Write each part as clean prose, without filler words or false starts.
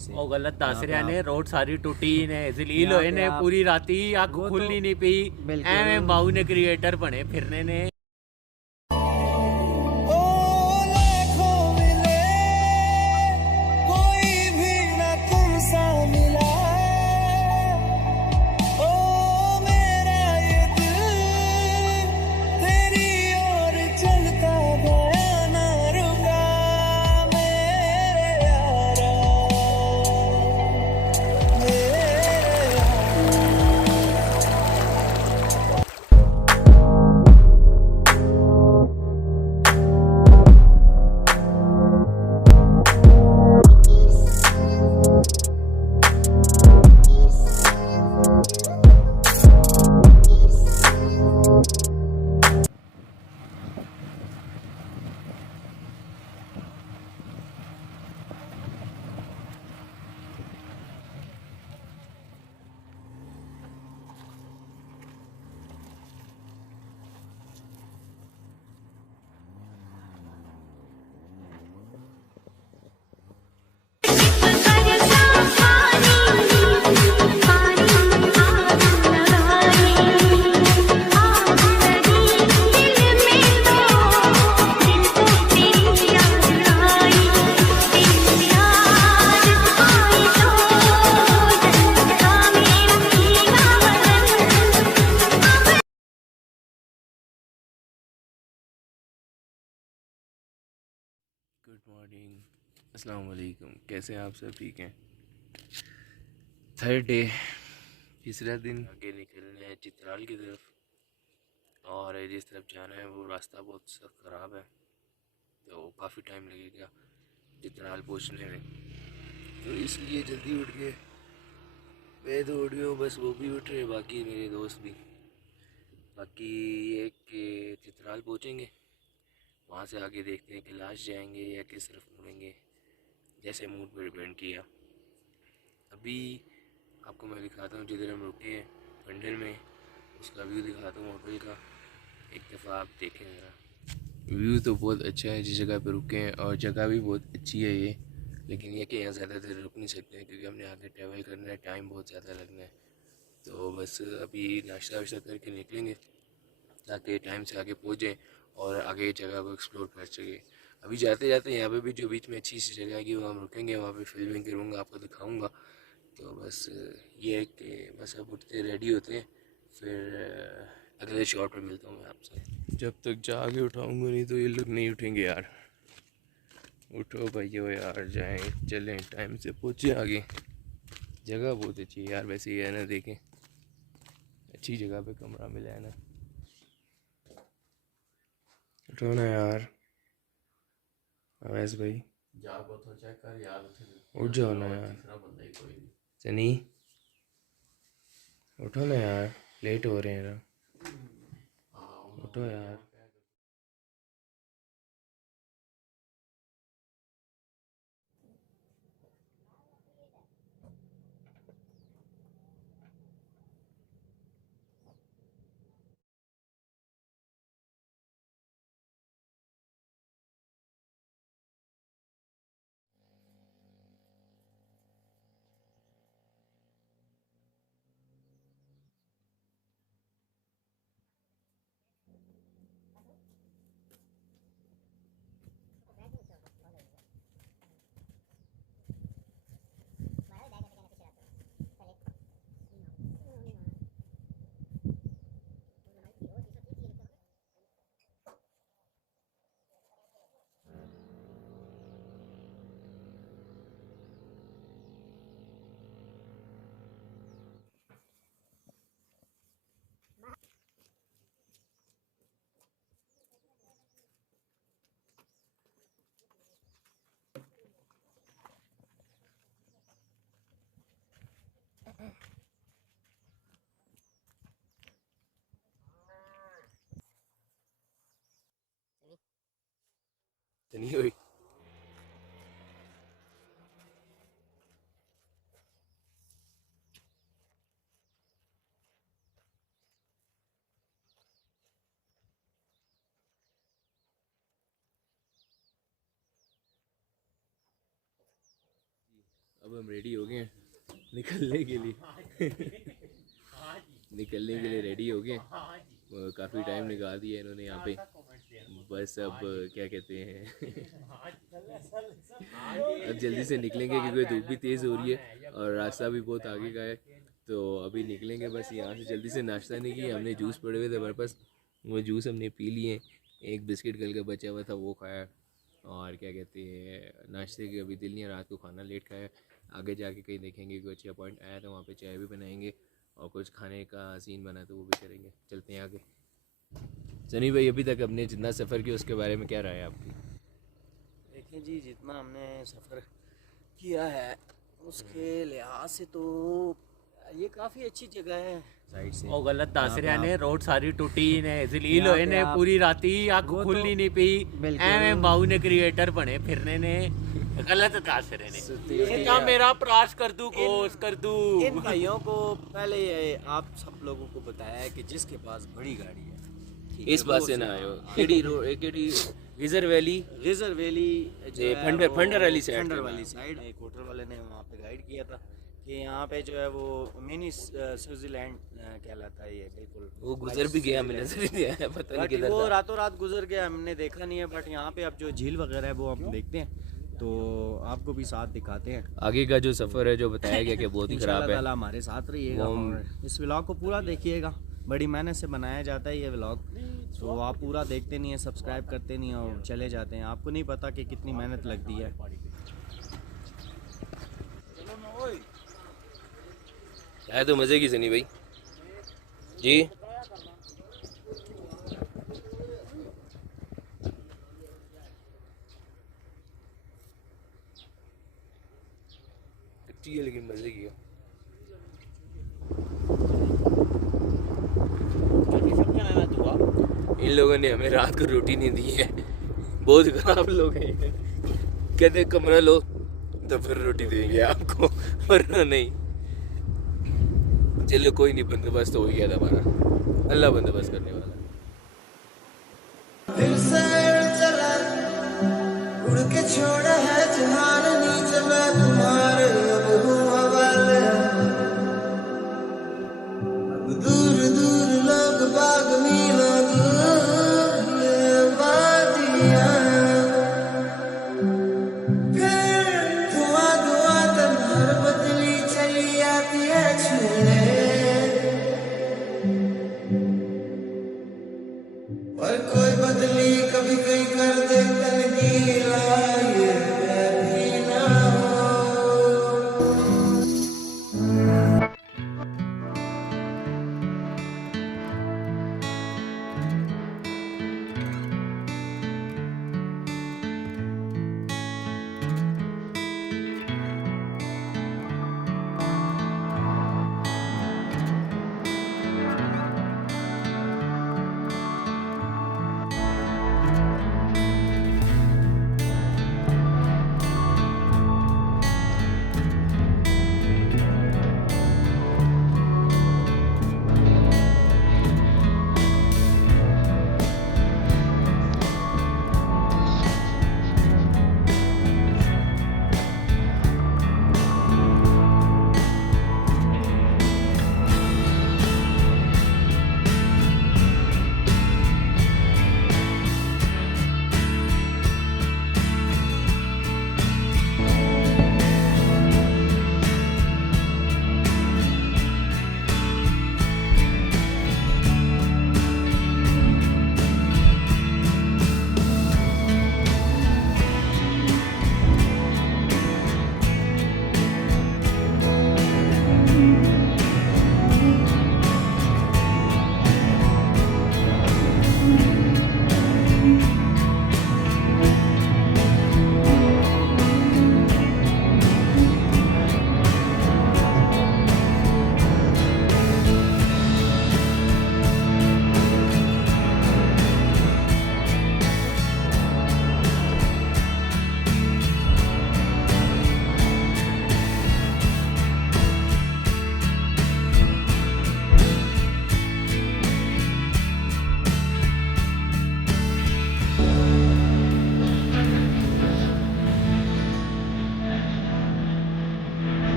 से। ਉਹ ਗਲਤ ਦੱਸ यहाँ पे ਰਿਹਾ ਨੇ आप ਰੋਡ ਸਾਰੀ ਟੁੱਟੀ ਨੇ ਜ਼ਲੀਲ यहाँ ਹੋਏ पे ਨੇ आप ਪੂਰੀ ਰਾਤੀ ਅੱਖ वो तो ਖੁੱਲ੍ਹੀ ਨਹੀਂ ਪਈ ਐਵੇਂ बिल्कुल ਮਾਊ ਨੇ ਕ੍ਰੀਏਟਰ ਬਣੇ ਫਿਰਨੇ ਨੇ ओ लाखों मिले कोई भी ना तुमसा मिला ओ मेरा ये दिल तेरी ओर चलता गया ना रुका मेरे यारा मेरे गुड मॉर्निंग, अस्सलाम वालेकुम। कैसे हैं आप सब? ठीक हैं। थर्ड डे, तीसरा दिन। आगे निकलना है चित्राल की तरफ और जिस तरफ जाना है वो रास्ता बहुत सख्त ख़राब है तो काफ़ी टाइम लगेगा चित्राल पहुंचने में, तो इसलिए जल्दी उठ गए। मैं तो उठ गया हूँ, बस वो भी उठ रहे, बाकी मेरे दोस्त भी। बाकी ये कि चित्राल पहुँचेंगे, वहाँ से आगे देखते हैं कि लाश जाएंगे या किस तरफ मुड़ेंगे, जैसे मूड पर डिपेंड किया। अभी आपको मैं दिखाता हूँ जिधर हम रुके हैं बंडल में, उसका व्यू दिखाता हूँ होटल का। एक दफ़ा आप देखें ज़रा। व्यू तो बहुत अच्छा है जिस जगह पे रुके हैं, और जगह भी बहुत अच्छी है ये, लेकिन ये कि यहाँ ज़्यादा देर रुक नहीं सकते हैं क्योंकि हमने आगे ट्रैवल करना है, टाइम बहुत ज़्यादा लगना है। तो बस अभी नाश्ता वाश्ता करके निकलेंगे ताकि टाइम से आगे पहुँच जाएँ और आगे जगह को एक्सप्लोर कर सके। अभी जाते जाते यहाँ पे भी जो बीच में अच्छी सी जगह है वहाँ हम रुकेंगे, वहाँ पे फिल्मिंग करूँगा, आपको दिखाऊँगा। तो बस ये है कि बस अब उठते रेडी होते हैं, फिर अगले शॉट में मिलता हूँ मैं आपसे। जब तक जाके उठाऊँगा नहीं तो ये लोग नहीं उठेंगे यार। उठो भाइयों यार, जाएँ चलें, टाइम से पहुँचे आगे। जगह बहुत अच्छी है यार, वैसे ही है ना, देखें अच्छी जगह पे कमरा मिला है ना। उठो ना यार अवैस भाई, ਜਾਗੋ ਤੋਂ ਚੈੱਕ ਕਰ ਯਾਰ उठ जाओ ना यार। तीसरा बंदा ही कोई नहीं सनी उठो ना यार, लेट हो रहे हैं ना, उठो यार। सनी हुई अब हम रेडी हो गए हैं निकलने के लिए निकलने के लिए रेडी हो गए हैं। काफ़ी टाइम निकाल दिया इन्होंने यहाँ पे। बस अब क्या कहते हैं अब जल्दी से निकलेंगे क्योंकि धूप भी तेज़ हो रही है और रास्ता भी बहुत आगे का है। तो अभी निकलेंगे बस यहाँ से। जल्दी से नाश्ता नहीं किया हमने, जूस पड़े हुए थे हमारे पास, वो जूस हमने पी लिए। एक बिस्किट कल का बचा हुआ था वो खाया। और क्या कहते हैं नाश्ते के अभी दिल नहीं है, रात को खाना लेट खाया। आगे जाके कहीं देखेंगे कोई अच्छा पॉइंट आया तो वहाँ पे चाय भी बनाएंगे और कुछ खाने का सीन बना तो वो भी करेंगे। चलते हैं आगे। सनी भाई अभी तक अपने जितना सफ़र किया उसके बारे में क्या राय है आपकी? देखिए जी, जितना हमने सफ़र किया है उसके लिहाज से तो ये काफ़ी अच्छी जगह है साइड से। ਉਹ ਗਲਤ ਦੱਸ ਰਿਹਾ ਨੇ, ਰੋਡ ਸਾਰੀ ਟੁੱਟੀ ਨੇ, ਜ਼ਲੀਲ यहाँ ਹੋਏ पे ਨੇ आप- ਪੂਰੀ ਰਾਤੀ, ਅੱਖ वो ਖੁੱਲ੍ਹੀ तो ਨਹੀਂ ਪਈ। बिल्कुल। ਐਵੇਂ ਬਾਊ ਨੇ ਕ੍ਰੀਏਟਰ ਬਣੇ ਫਿਰਨੇ ਨੇ, ਗਲਤ ਦੱਸ ਰਹੇ ਨੇ। ये ਇਹ ਤਾਂ ਮੇਰਾ ਪ੍ਰਾਸ਼ ਕਰ ਦੂ, ਕੋਸ कर दूँ। इन भाइयों को पहले आप सब लोगों को बताया है कि जिसके पास बड़ी गाड़ी है ठीक इस है, बात वो से ना उसे- आयो KD reserve valley reserve valley जो ये है फंडर- वो फंडर वाली साइड फंडर पे वाली ना। साइड एक होटल वाले ने वहाँ पे गाइड किया था कि यहाँ पे जो है वो मिनी स्विट्जरलैंड कहलाता है ये। बिल्कुल वो गुजर भी गया, मैंने नजर नहीं आया, पता नहीं बट किधर वो था। रातों रात गुजर गया, हमने देखा नहीं है। बट यहाँ पे अब जो झील वगैरह है वो हम देखते हैं तो आपको भी साथ दिखाते हैं। आगे का जो सफ़र है जो बताया गया कि बहुत ही इंशाल्लाह ख़राब है। ताला हमारे साथ रहिएगा वो हम- और इस व्लॉग को पूरा देखिएगा। बड़ी मेहनत से बनाया जाता है ये व्लॉग, तो आप पूरा देखते नहीं है, सब्सक्राइब करते नहीं हैं और चले जाते हैं। आपको नहीं पता कि कितनी मेहनत लगती है। है तो मज़े की सनी भाई जी। अच्छी है लेकिन मज़े की है। इन लोगों ने हमें रात को रोटी नहीं दी है, बहुत खराब लोग हैं ये। कहते कमरा लो तो फिर रोटी देंगे आपको, वरना नहीं। चलो कोई नहीं, बंदोबस्त हो गया था हमारा, अल्लाह बंदोबस्त करने वाला। दिल से चला उड़ के छोड़ा है जहान नीचे मैं तुम्हारे अब हूँ हवाले। अब दूर दूर लोग बाग मीलों दूर ये वादियाँ। फिर धुआं धुआं तन्हार बदली चली आती है छूने। पर कोई बदली कभी कहीं कर दे तनकीला, ये भी ना हो।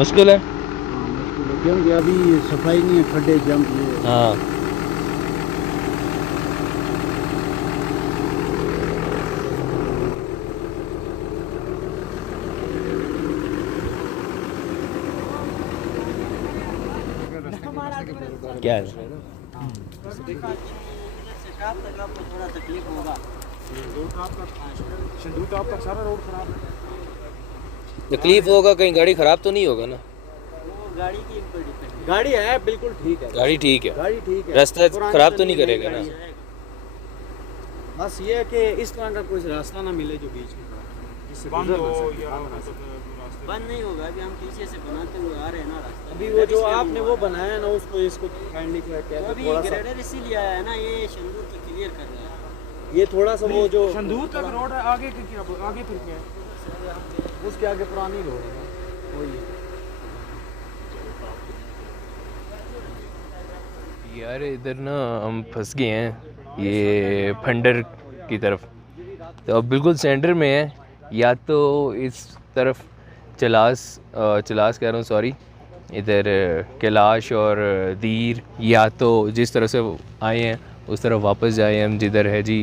मुश्किल है। क्योंकि अभी सफाई नहीं है, खड्डे जम गए। हाँ क्या है? थोड़ा तकलीफ होगा। तकलीफ होगा, कहीं गाड़ी ख़राब तो नहीं होगा ना? वो गाड़ी के ऊपर डिपेंड। गाड़ी है बिल्कुल ठीक है, गाड़ी ठीक है, गाड़ी ठीक है, रास्ता पुरानी ख़राब तो नहीं करेगा ना? बस ये है कि इस तरह का कोई रास्ता ना मिले जो बीच में बंद हो या बंद नहीं होगा। अभी हम पीछे से बनाते हुए आ रहे हैं ना रास्ता। अभी वो जो आपने वो बनाया ना उसको इसको काइंडली क्या अभी ग्रेडर इसीलिए आया है ना, ये शंदूर तक क्लियर कर रहा है। ये थोड़ा सा वो जो शंदूर तक रोड है, आगे आगे फिर क्या है, उसके आगे पुरानी रोड है वही। यार इधर ना हम फंस गए हैं ये फंडर की तरफ, तो अब बिल्कुल सेंटर में है। या तो इस तरफ चलास कह रहा हूँ सॉरी, इधर कैलाश और दीर, या तो जिस तरह से आए हैं उस तरफ वापस जाए हम जिधर है जी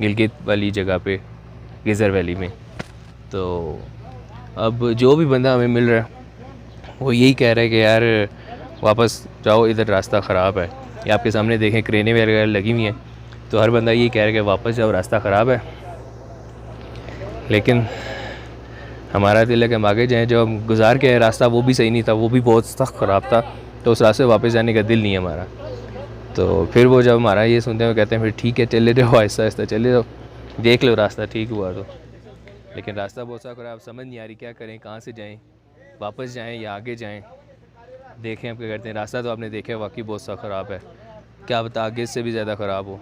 गिलगित वाली जगह पे गिज़र वैली में। तो अब जो भी बंदा हमें मिल रहा है वो यही कह रहा है कि यार वापस जाओ, इधर रास्ता ख़राब है। ये आपके सामने देखें क्रेनें वगैरह लगी हुई हैं, तो हर बंदा यही कह रहा है कि वापस जाओ, रास्ता ख़राब है। लेकिन हमारा दिल है कि हम आगे जाएँ। जो हम गुजार के आए रास्ता वो भी सही नहीं था, वो भी बहुत सख्त ख़राब था, तो उस रास्ते वापस जाने का दिल नहीं है हमारा। तो फिर वो जब हमारा ये सुनते हैं कहते हैं फिर ठीक है चले जाओ, आहिस्ता आहिस्ता चले जाओ, देख लो रास्ता ठीक हुआ तो। लेकिन रास्ता बहुत सा ख़राब, समझ नहीं आ रही क्या करें, कहाँ से जाएँ, वापस जाएँ या आगे जाएँ। देखें आप क्या करते हैं। रास्ता तो आपने देखा वाकई बहुत सा ख़राब है, क्या पता आगे इससे भी ज़्यादा ख़राब हो।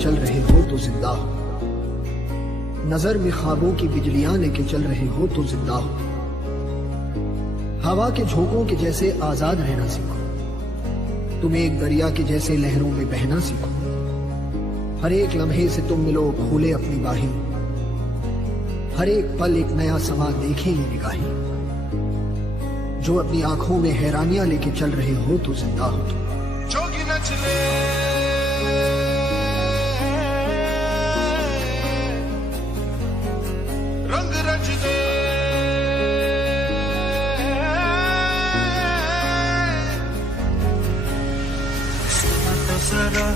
चल रहे हो तो जिंदा हो, नजर में ख्वाबों की बिजलियां लेके चल रहे हो तो जिंदा हो। हवा के झोंकों के जैसे आजाद रहना सीखो, तुम एक दरिया के जैसे लहरों में बहना सीखो। हर एक लम्हे से तुम मिलो खोले अपनी बाहें, हर एक पल एक नया समा देखें ये निगाहें। जो अपनी आंखों में हैरानियां लेके चल रहे हो तो जिंदा हो तुम। जोगी न चले रंग रच दे, सुना तो जरा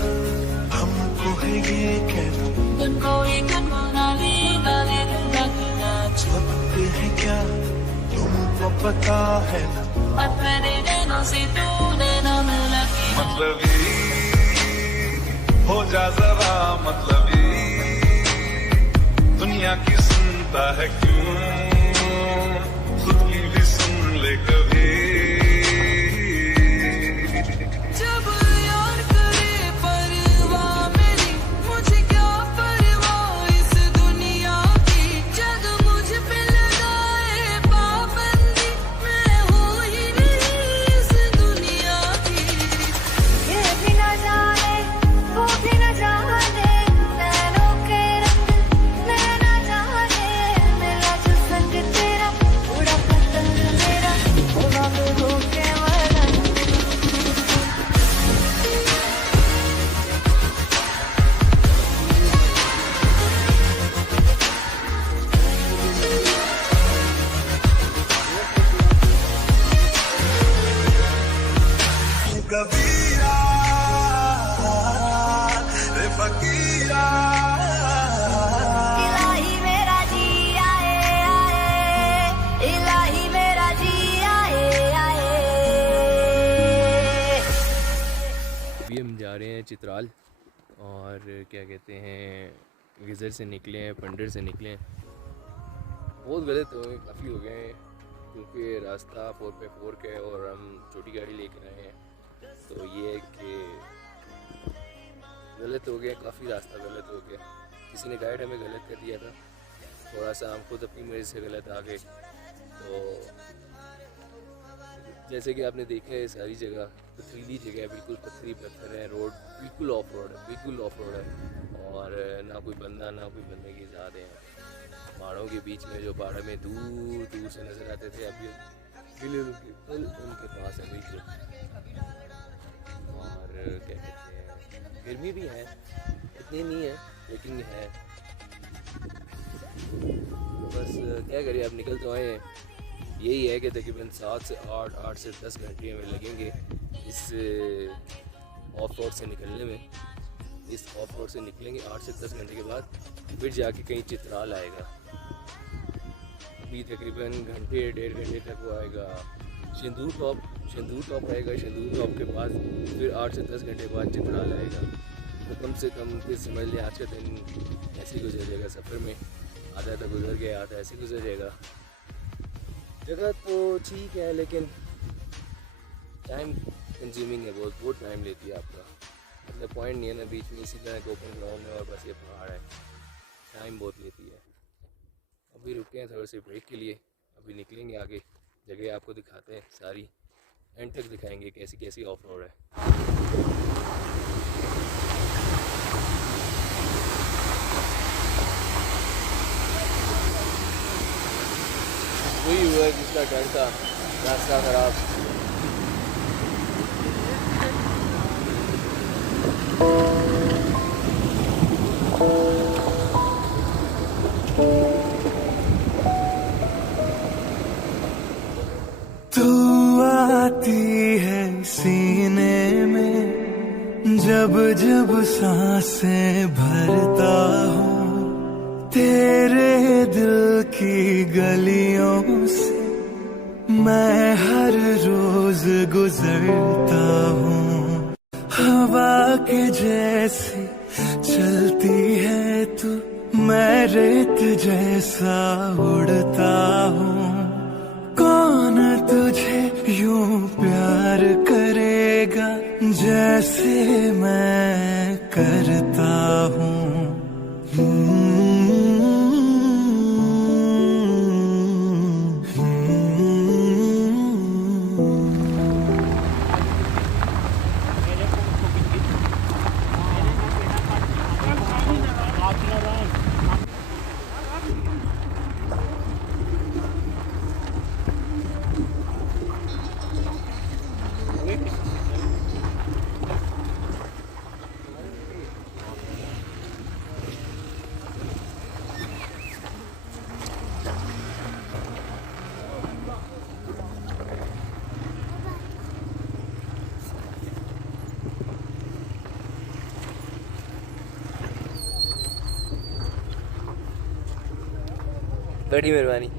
हमको है ये कहना, वक्त है क्या तुमको पता है ना, मतलबी हो जा जरा मतलबी, दुनिया की सुनता है क्यों, खुद की भी सुन ले कभी। चित्राल और क्या कहते हैं गिज़र से निकले हैं, पंडर से निकले हैं। बहुत गलत हो गए, काफ़ी हो गए हैं क्योंकि रास्ता 4x4 का है और हम छोटी गाड़ी लेकर आए हैं। तो ये है कि गलत हो गया, काफ़ी रास्ता गलत हो गया। किसी ने गाइड हमें गलत कर दिया था, थोड़ा सा हम खुद अपनी मर्ज़ी से गलत आ गए। तो जैसे कि आपने देखा है सारी जगह पथरीली जगह है, बिल्कुल पत्थरी पत्थर है, रोड बिल्कुल ऑफ रोड है, बिल्कुल ऑफ रोड है और ना कोई बंदा ना कोई बंदे की ज़्यादा हैं। पहाड़ों के बीच में जो पहाड़ में दूर दूर से नज़र आते थे अभी बिल्कुल उनके पास है बिल्कुल। और क्या कहते हैं गर्मी भी है, इतनी नहीं है लेकिन है। बस क्या करिए, अब निकल तो आए हैं। यही है कि तकरीबन 7 से 8 से 10 घंटे हमें लगेंगे इस ऑफ रोड से निकलने में। इस ऑफ रोड से निकलेंगे 8 से 10 घंटे के बाद फिर जाके कहीं चित्राल आएगा। अभी तकरीबन घंटे 1.5 घंटे तक वो आएगा सिंदूर टॉप आएगा। सिंदूर टॉप के बाद फिर 8 से 10 घंटे बाद चित्राल आएगा। तो कम से कम फिर समझ लें आज का दिन ऐसे ही गुजर जाएगा। सफ़र में आधा तो गुजर गया, आधा ऐसे गुजर जाएगा। जगह तो ठीक है लेकिन टाइम कंज्यूमिंग है, बहुत टाइम लेती है आपका। मतलब पॉइंट नहीं है ना बीच में, इसी तरह का ओपन ग्राउंड है और बस ये पहाड़ है, टाइम बहुत लेती है। अभी रुके हैं थोड़े से ब्रेक के लिए, अभी निकलेंगे आगे, जगह आपको दिखाते हैं सारी, एंड तक दिखाएंगे कैसी कैसी ऑफ रोड है। वही हुआ है जिसका डर था, रास्ता खराब। तू आती है सीने में जब जब सांसें भरता हूँ, तेरे दिल की गलियों से मैं हर रोज गुजरता हूँ। हवा के जैसी चलती है तू, मैं रेत जैसा उड़ता हूँ। कौन तुझे यूं प्यार करेगा जैसे मैं करता हूँ। बड़ी मेहरबानी।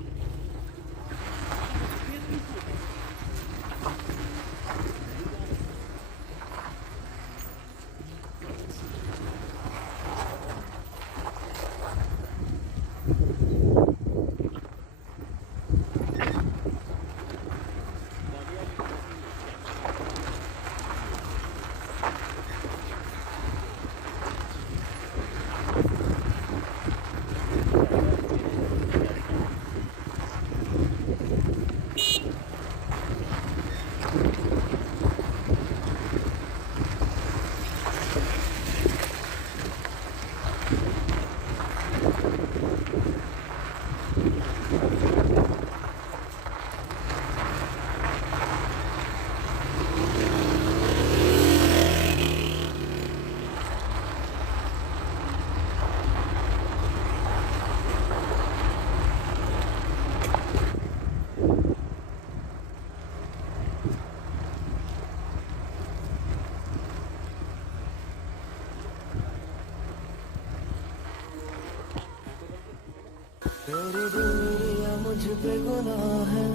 तेरी दूरियां मुझ पे गुनाह है,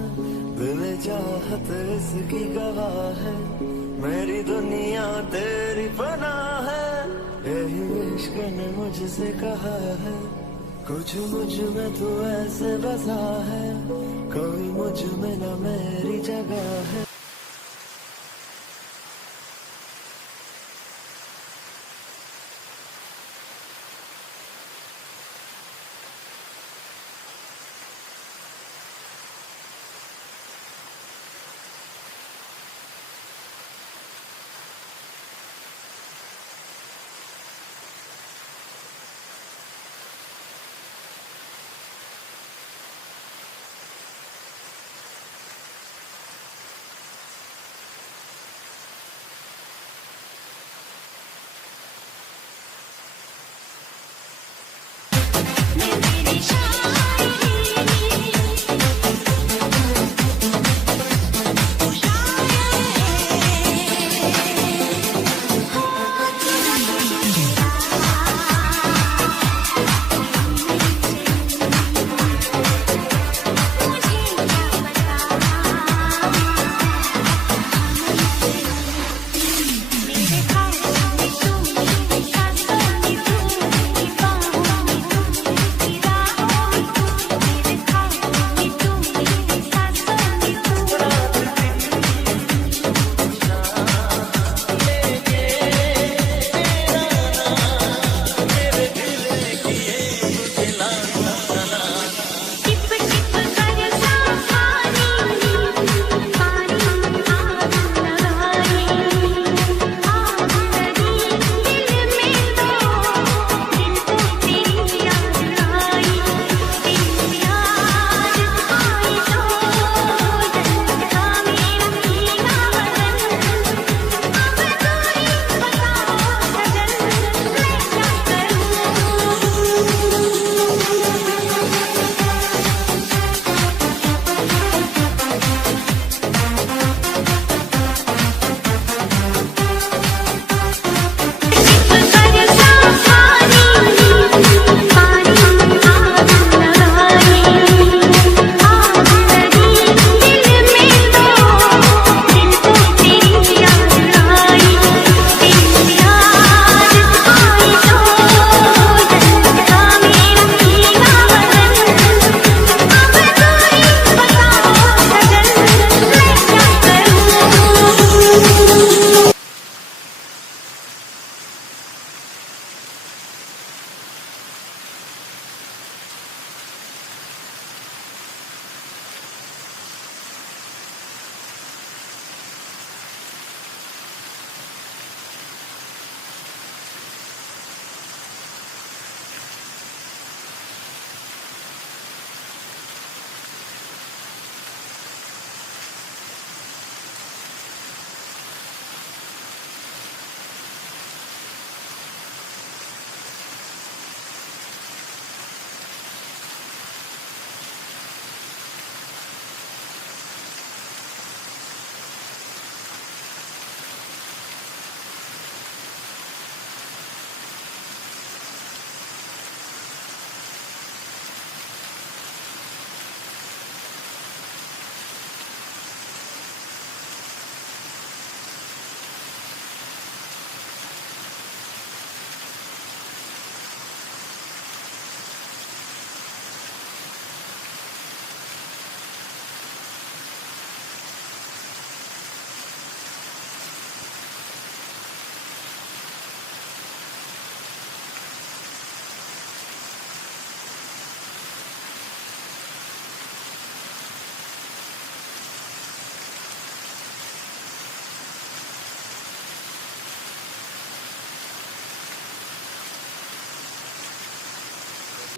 बिले चाहत इसकी गवाह है, मेरी दुनिया तेरी पनाह है, यही इश्क ने मुझसे कहा है, कुछ मुझ में तू ऐसे बसा है, कोई मुझ में न मेरी जगह है।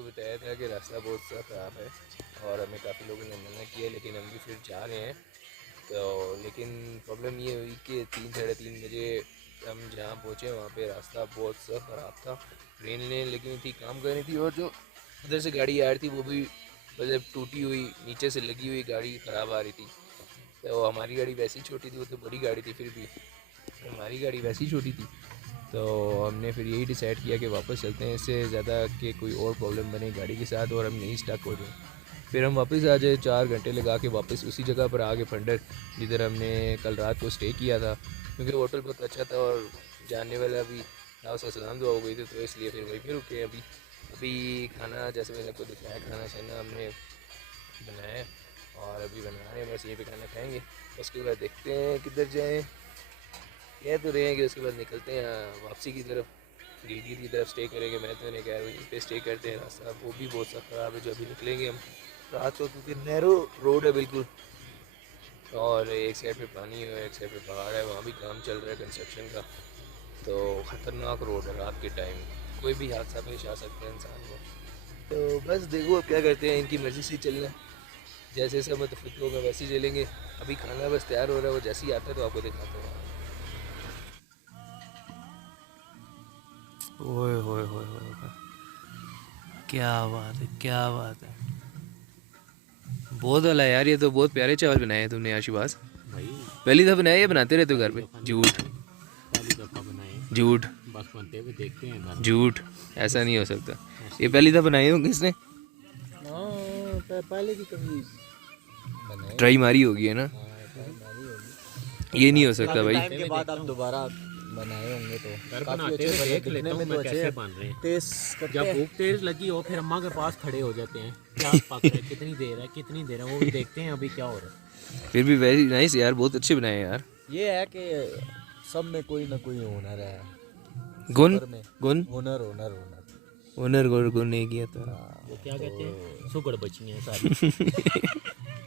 बताया था कि रास्ता बहुत सा ख़राब है और हमें काफ़ी लोगों ने मना किया, लेकिन हम भी फिर जा रहे हैं। तो लेकिन प्रॉब्लम ये हुई कि 3-3:30 बजे हम जहाँ पहुँचे वहाँ पे रास्ता बहुत सा ख़राब था। ट्रेन ने लगी हुई थी, काम कर रही थी, और जो उधर से गाड़ी आ रही थी वो भी मतलब टूटी हुई, नीचे से लगी हुई गाड़ी ख़राब आ रही थी। तो हमारी गाड़ी वैसी छोटी थी, वो तो बड़ी गाड़ी थी, फिर भी हमारी गाड़ी वैसी छोटी थी। तो हमने फिर यही डिसाइड किया कि वापस चलते हैं, इससे ज़्यादा कि कोई और प्रॉब्लम बने गाड़ी के साथ और हम यहीं स्टक हो जाएं। फिर हम वापस आ जाए 4 घंटे लगा के वापस उसी जगह पर आगे फंडर जिधर हमने कल रात को स्टे किया था, क्योंकि होटल बहुत अच्छा था और जानने वाला भी सलाम दुआ हो गई थी, तो इसलिए फिर वहीं पर रुके। अभी खाना जैसे मैंने आपको दिखाया, खाना शाना हमने बनाया और अभी बना रहे हैं, बस यहीं पे खाना खाएंगे। उसके बाद देखते हैं किधर जाएं, कह तो रहे हैं कि उसके बाद निकलते हैं वापसी की तरफ, गिलगित की तरफ स्टे करेंगे। मैं तो नहीं कह रहा वहीं पे स्टे करते हैं, रास्ता वो भी बहुत सा ख़राब है जो अभी निकलेंगे हम रात को, क्योंकि नैरो रोड है बिल्कुल, और एक साइड पे पानी है एक साइड पे पहाड़ है, वहाँ भी काम चल रहा है कंस्ट्रक्शन का, तो ख़तरनाक रोड है। रात के टाइम कोई भी हादसा पेश आ सकता है इंसान को। तो बस देखो अब क्या करते हैं, इनकी मर्ज़ी से चलना है, जैसे जैसे मुतफ़िक होगा वैसे ही चलेंगे। अभी खाना बस तैयार हो रहा है, वो जैसे ही आता है तो आपको दिखाते हैं। ओए होए होए होए, क्या बात है, क्या बात है, बहुत वाला यार, ये तो बहुत प्यारे चावल बनाए हैं तुमने आशीबाज। भाई पहली दफ़ा बनाए या बनाते रहते हो घर पे? झूठ पहली दफ़ा बनाए, झूठ बस बनते हुए देखते हैं घर। झूठ, ऐसा नहीं हो सकता। ये पहली दफ़ा बनाए होंगे इसने, पहले भी कभी ट्राई मारी होगी है ना, ये नहीं हो सकता भाई। टाइम के बाद आप दोबारा बनाए होंगे तो घर काफी बनाते अच्छे हुए बने, देख दिखने लेता में हूँ तो मैं अच्छे कैसे बन रहे हैं। टेस्ट करते जब हैं। भूख तेज लगी हो फिर अम्मा के पास खड़े हो जाते हैं, क्या पक रहा है, कितनी देर है वो भी देखते हैं अभी क्या हो रहा है। फिर भी वेरी नाइस यार, बहुत अच्छे बनाए हैं यार। ये है कि सब में कोई ना कोई हुनर है, गुण सफर में गुण हुनर हुनर हुनर ओनर गुण नहीं किया था। वो क्या कहते हैं, सुगड़ बची हैं सारी।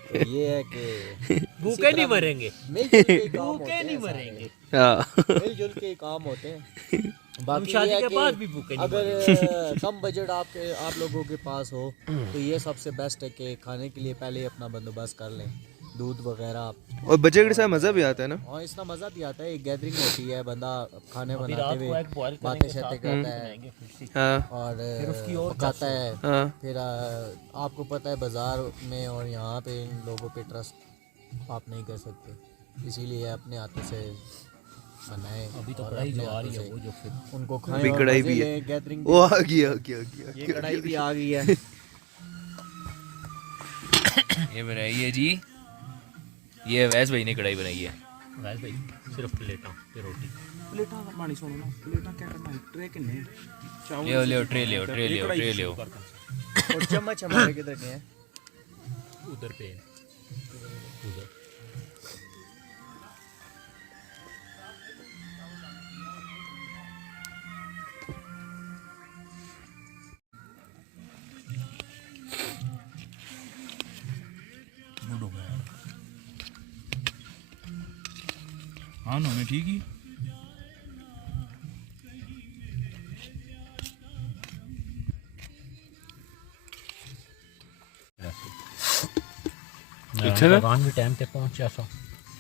तो ये है कि भूखे नहीं मरेंगे, मिलजुल के ही काम होते भूखे हैं नहीं सारे। मरेंगे, हाँ मिलजुल के ही काम होते हैं। हम बाकी शादी ये है के कि बाद भी भूखे नहीं अगर कम बजट आप लोगों के पास हो तो ये सबसे बेस्ट है कि खाने के लिए पहले ही अपना बंदोबस्त कर लें, दूध वगैरह। और बच्चे के साथ मज़ा भी आता है ना। और इसका मज़ा भी आता है, एक गैदरिंग होती है, बंदा खाने बनाते रात को हुए एक बॉयल बातें शातें करता है हाँ और पकाता है। हाँ फिर आपको पता है बाज़ार में और यहाँ पे इन लोगों पे ट्रस्ट आप नहीं कर सकते, इसीलिए अपने हाथों से बनाए। अभी तो और कढ़ाई अपने जो आ रही हाथों है से वो जो फिर उनको अभी खाएं और कढ़ाई मज़े भी है। लें, गैदरिंग वो आ गया ये कढ़ाई भी आ गई है। ये बनाई है जी, ये वैस भाई ने कढ़ाई बनाई है। वैसे भाई सिर्फ प्लेटा पे रोटी। प्लेटा मानी सुनो ना, प्लेटा क्या करना है, ट्रे किन्ने चावल ले ले ट्रे ले ट्रे ले ट्रे ले। और चम्मच हमारे किधर के हैं? उधर पे उधर हाँ ना, मैं ठीक ही दुकान भी टाइम पे पहुंचा सो,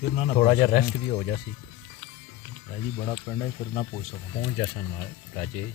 फिर ना थोड़ा जा रेस्ट भी हो जासी, जी बड़ा पेंड है, फिर ना पहुंच सकूं। पहुंच जासा ना राजे।